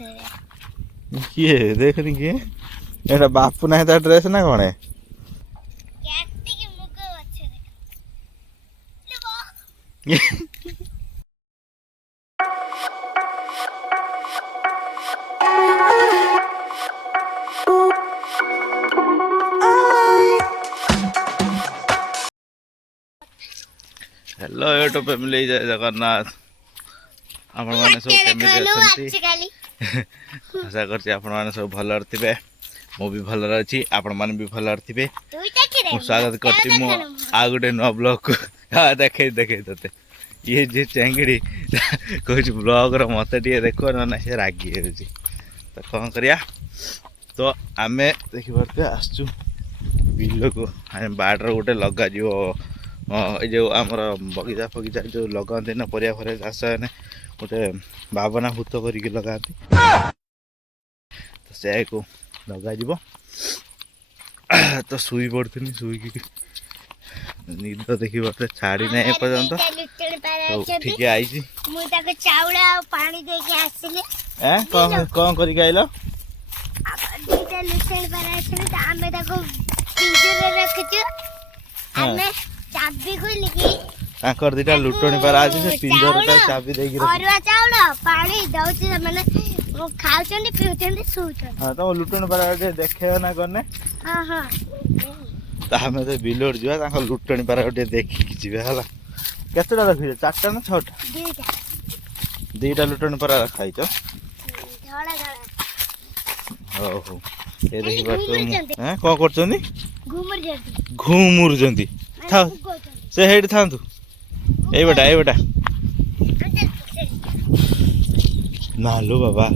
किए देखनी किए एटा बापू ना ता ड्रेस ना कौन है हेलो यूट्यूब फैमिली जय जगन्नाथ आपण माने सब केमिति अछंती आशा करछि आपण माने सब भलर थिबे मो भी भलर अछि आपण माने भी भलर थिबे स्वागत करछि मो आ गुटे नो ब्लॉग को हां देखे देखे तते ये जे चेंगड़ी कुछ ब्लॉग रो मते टिए देखो ना से रागी होछि तो कोन करिया तो आमे देखि परते आछू बिलो को हम बाडर गुटे लगा जिवो जो आमर बगीचा फगीचा जो लगाते ना परिया फरिया चाष ने गोटे भावना भूत करके लगाते तो से को लगा तो शुई पड़ी शुई निद देखी बते छाड़ी ना एपर्यंत तो ठीक आई कौन करके आइल चाबी को लिखी आकर दिटा लुटणी पर आज से पिंजर का चाबी देगी अरुआ चाउल पानी दउची माने वो खाउचंदी पिउचंदी सुउचंदी हां तो लुटणी पर आज देखे ना करने हां हां ता हमें तो बिलोड जुआ ताको लुटणी पर आज देखि कि जिवे हला केतेटा रखि चारटा ना छटा दुईटा लुटणी पर खाइ छ धड़ा धड़ा ओहो ए देखि बात हैं को करचंदी घुमुर जंदी था से हेड थांतु ए बेटा ना लो बाबा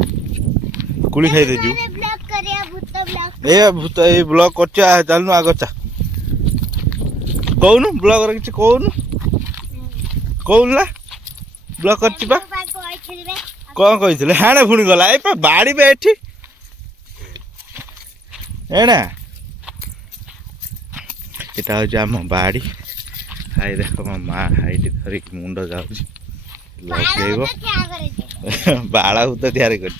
कुली खाई दे जू ब्लॉक करिया भूत ए ब्लॉक करचा चलनु आगचा कोनु ब्लॉक रे किछ कोनु कोनु ना ब्लॉक करची बा कोन कहितले हाने फुणी गला ए पा बाड़ी बे एठी एना एटा हो जाम बाड़ी हाय देखो मो माँ हाइट धरी मुंड जाऊँ लगेब बाड़ा भूत तैयारी कर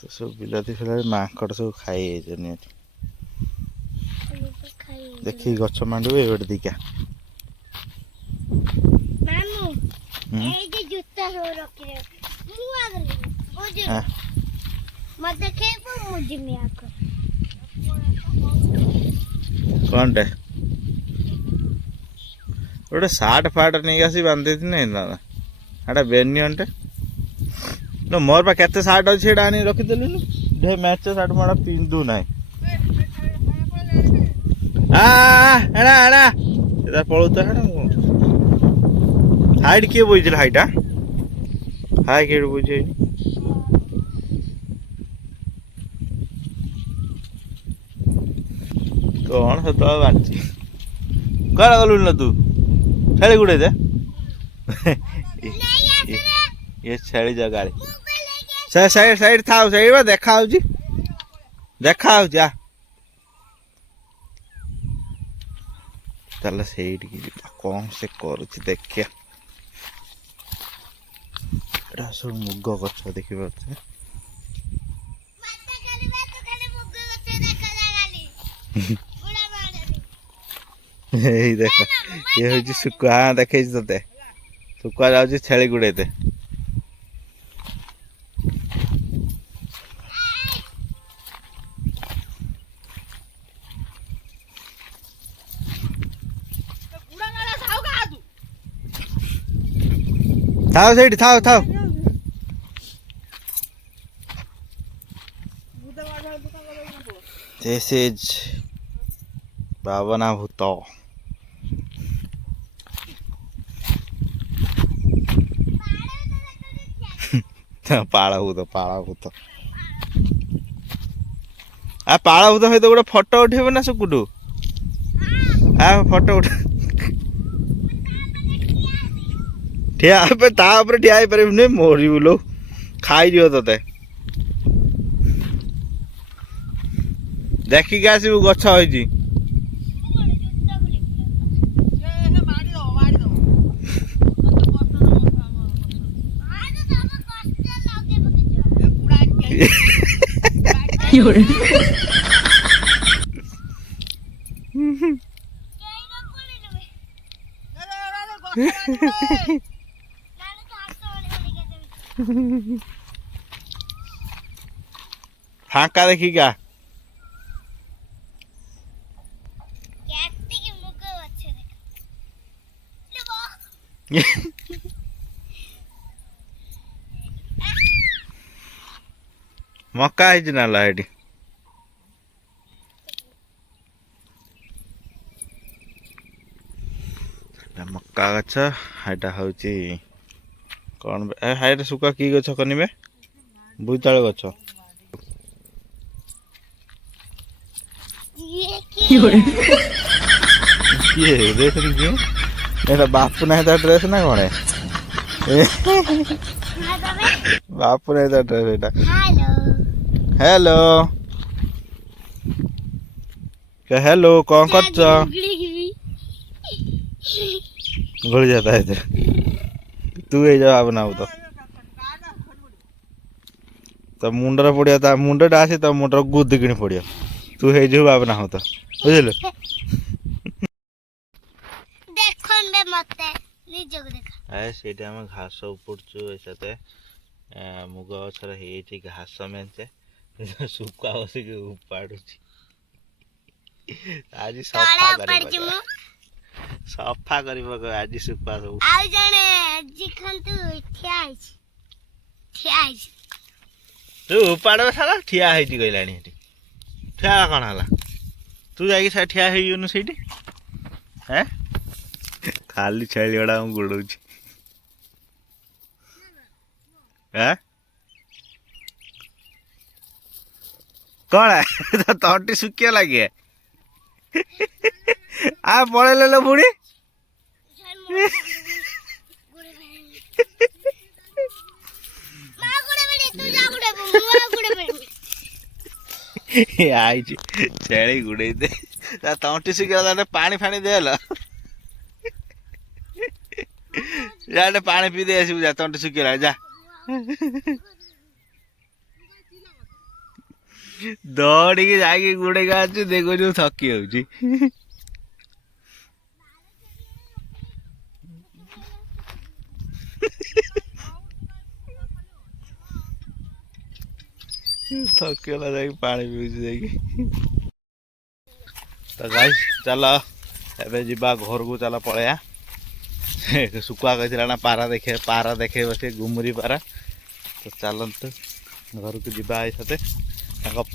तो सब बिलाती फिलहाल माकड़ सब खाई देखी गछ मांडू ए बड़ दिका मामू ए जे जूता हो रखे मु आगले बुझ मत खेपो मुझ में आको कोनटे ओडे साट फाट नहीं आसी बांधे थी नहीं ना एटा बेनियनटे न मोर पा केते साट अछि एटा आनी रखि देलु ढे मैच साट माडा पिंदु नाही एड़ा एड़ा इधर पड़ोता है ना हाइट किए बोझल हाइटा हाई के बोझे कौन सत बांची कर गलु ना तू छेली गुड़े दे ये छेली जगाड़ी साइड साइड था साइड देखा हो देखा हो जा चल से कौन से करुच्ची देखिया सब मुग गछ देखी पारे देख ये हूँ शुकुआ हाँ देखे ते शुकुआ जाऊँ छेली गुड़े थाओ सेठी थाओ थाओ दिस इज भावना भूत पाला भूत आ पाला भूत सहित गोटे फोटो उठेब ना सुकुटू आ फोटो उठे ठिया ठिया पारे मोरी बोलो खाई दियो ते ଦେଖିକି ଆସିବୁ ଗଛ ହେଇଛି। ଫାଙ୍କା ଦେଖିକି ଆ। ମକା ହେଇଛି ନା ଏଠି? ମକା ଗଛ ଏଇଟା ହଉଛି କଣ ହାଇରେ ଶୁଖା କି ଗଛ କନିବେ? ବୋଇତାଳୁ ଗଛ। କିଏ ଦେଖୁନି କିଏ? ଏଟା ବାପୁ ନାହିଁ ତା ଡ୍ରେସ ନା କଣ? ବାପୁ ନାହିଁ ତା ଡ୍ରେସ ଏଇଟା। हेलो हेलो कौन करछ? घुल जाता है इधर। तू ही जवाब ना तो मुंडर पड़िया ता मुंडटा आसी तो मुंडर गुद किणी पड़िया। तू हे जवाब ना हो तो बुझिलु। देखन बे मते निजो देखा। ए सेटा हम घास उपड़छु एसाते मुग गछर हेछि घास मेंचे सुका बसी के उपाड़ुछि। आज सफा करिबो सफा करिबो आज सुका सब। आ जने जिखंतु ठिया आइछि तू उपाड़ो साला ठिया हेछि गइलानी हेटी ठिया कोन हला तू जाई से ठिया हेइनु सेठी हैं खाली छेली बडा हम गुडौछि हैं कौन है तो तोटी सुखिया लगे आ पड़े ले लो बुढ़ी आई छेली गुड़े दे तोटी सुखिया पानी फानी दे लो जा पानी पी दे आसू जा तोटी सुखिया जा दौड़ी के जाके गुड़े का देखो जो थकी हो थकीला जाके पानी पीऊँ तो गाइस चल एबे जीवा घर को चल पलैया सुखुआ कहला ना पारा देखे बस गुमुरी पारा तो चलत घर को जीवा साथे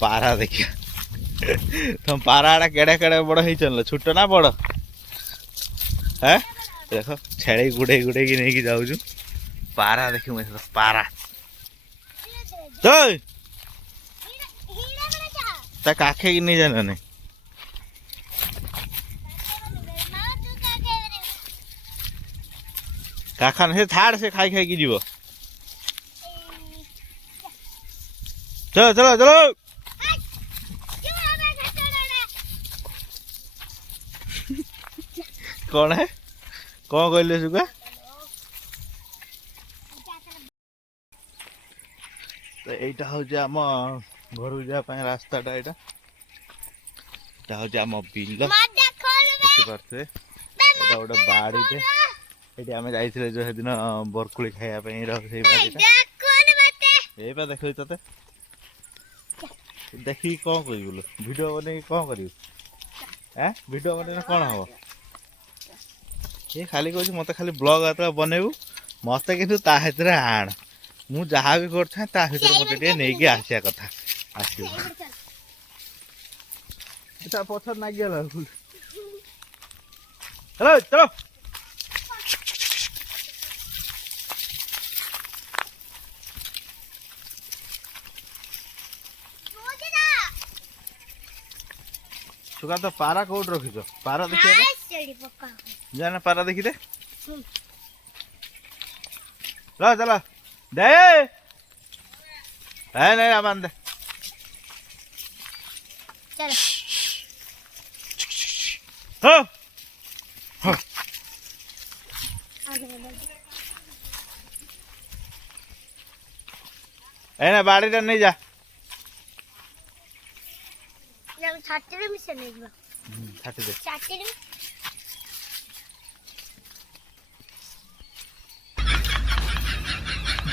पारा देखिया तुम पारा केड़े केड़े बड़ हो छोट ना बड़ है देख छेड़ी गुड़े गुड़े की नहीं जाऊँ पारा देखी पारा तो काखे की नहीं जाना नहीं काखा से थाड़ से खाई खाई की जीव चलो चलो चलो कौन है कौन कहले सुगा तो एटा हो आम घर जाए रास्ताटा यहाँ हूँ आम बिल देखिपे गोटे बाड़ीटे ये आम जाइए जो दिन बरकुली खायापा देख ते देखी कौन कर वीडियो बन कौन कर वीडियो बन कौन हम ये खाली कह मत खाली ब्लॉग आता बनैबू मत कि आण मु जहाँ भी कर मत नहीं आसिया कथा आस पथर नागिया हेलो चलो सुगा तो पारा कौट रखी पारा देखिए जाना पारा देखी दे लो चलो दे नहीं मान दे चलो हो हो एना बाड़ीटा नहीं जा छाती मिसे नहीं ଯିବା छाटी दे छाती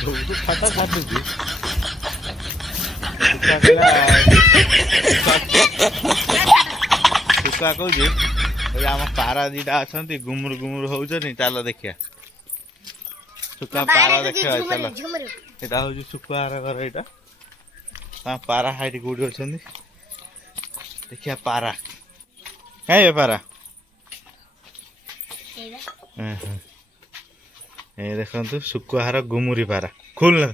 बहुत फाटा छाटी दी सुका कहूँ आम पारा दीटा अच्छा गुमुर गुमुर होनी चलो देखिया सुका पारा देखा चलो यहाँ हूँ सुकुआर घर यहाँ पारा हाइट कौटी अच्छा देखिया पारा कहीं पारा ये देखो सुकुआर गुमुरी पारा खुल ना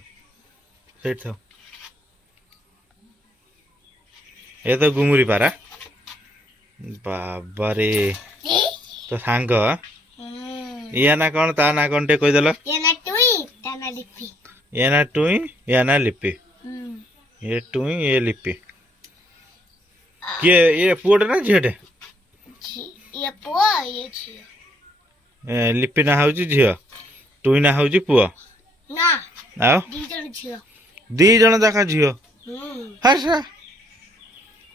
से ये तो गुमुरी पारा बाबा रे तो सांग या ना कौन ता ना कौन टे कहीदेल ये ना टुई या ना लिपि ये टुई ये लिपि किए ये पुअटे ना झीटे ये पुआ ये झियो लिपि ना हूँ झील टुई ना हूँ पुआ ना आओ दी जण झियो दी जन जाका झील हाँ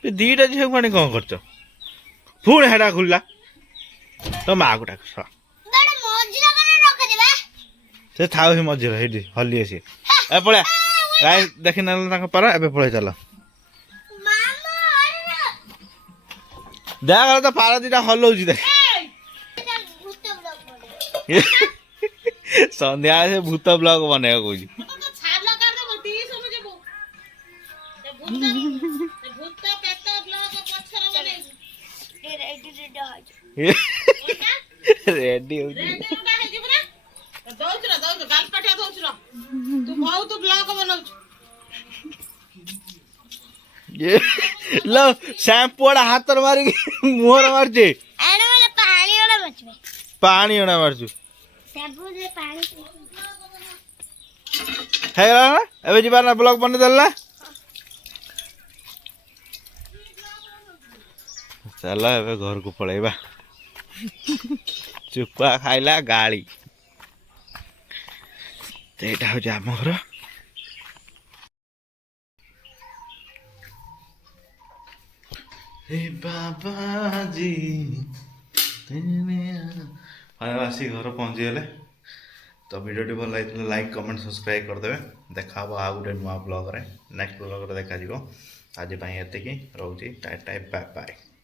दीटा झील को कौन कर पुणी हेटा खुलला तो माँ को डाक से थाउ ही मझिर हेटी हली आसी ए पळा गाय देखि ना पारा ए पळा चल देख तो पारा दीटा हलौची देख संध्या से भूत ब्लॉग बनेगा कोई रेडी हो लो शैम्पू हाथ मारिक मुहर मार्चे पानी ओना मारचु हैगला ना एबे जिबार ना ब्लॉग बने देला चलो एबे घर को पळेबा चुकुआ खाइला गाड़ी एटा हो आम घर हे बाबाजी आसी घर पहुँचीगले तो वीडियो भल लगे लाइक कमेंट सब्सक्राइब करदे देखा आ गोटे नुआ ब्लॉग रे नेक्स्ट ब्लॉग देखा आज ये रोचे टाटा बाय बाय।